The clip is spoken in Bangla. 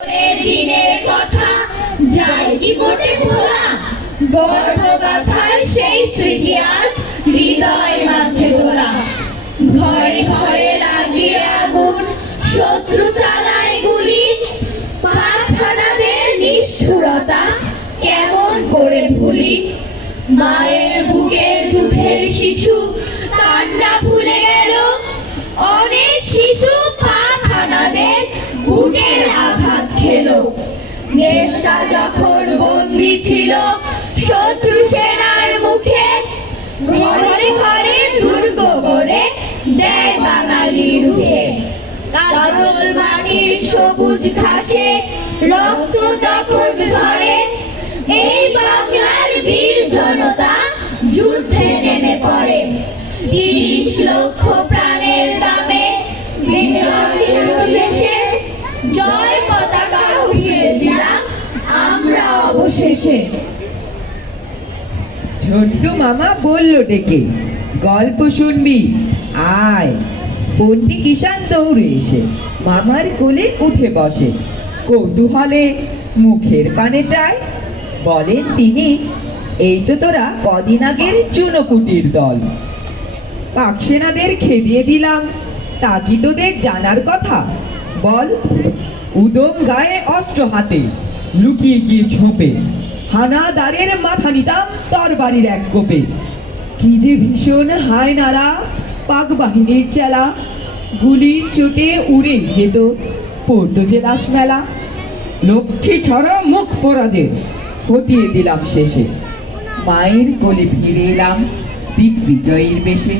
দিনের কথা যায় কি মোটে ভোলা? গর্ভগাথার সেই স্মৃতি আজ হৃদয়ের মাঝে দোলা। ঘরে ঘরে লাগিয়ে আগুন, শত্রু চালায় গুলি, পাখানাদের নিষ্ঠুরতা কেমন করে ভুলি? মায়ের বুকের দুধের শিশু কান্না ভুলে গেল, অনেক শিশু পাখানাদের বুকের আঘাত খেলো। দেশটা যখন বন্দী ছিল শত্রু সেনার মুখে, ঘরে ঘরে দুর্গ গড়ে দেয় বাঙালি রুখে। কাজল মাটির সবুজ ঘাসে রক্ত যখন ঝরে, এই বাংলার বীর জনতা যুদ্ধে নেমে পড়ে। ৩০ লক্ষ প্রাণের দামে শেষে জয় পতাকা উড়িয়ে দিলাম আমরা অবশেষে। ছোট্ট মামা বলল ডেকে, গল্প শুনবি আয়। পন্ডি কিষান দৌড়ে এসে মামার কোলে উঠে বসে, কৌতূহলে মুখের পানে চায়। বলেন তিনি, এই তো তোরা কদিন আগের চুনোপুটির দল। পাকসেনাদের খেদিয়ে দিলাম, তা কি তোদের জানার কথা? বল। উদম গায়ে অস্ত্র হাতে লুকিয়ে গিয়ে ঝোপে, হানাদারের মাথা নিতাম তরবারির এক কোপে। কি যে ভীষণ হায় নাড়া পাক বাহিনীর চেলা, গুলির চোটে উড়ে যেত পড়তো যে লাশ মেলা। লক্ষ্মী ছাড়া মুখ পোড়াদের হটিয়ে দিলাম শেষে, মায়ের কোলে ফিরে এলাম দিগ্বিজয়ীর বেশে।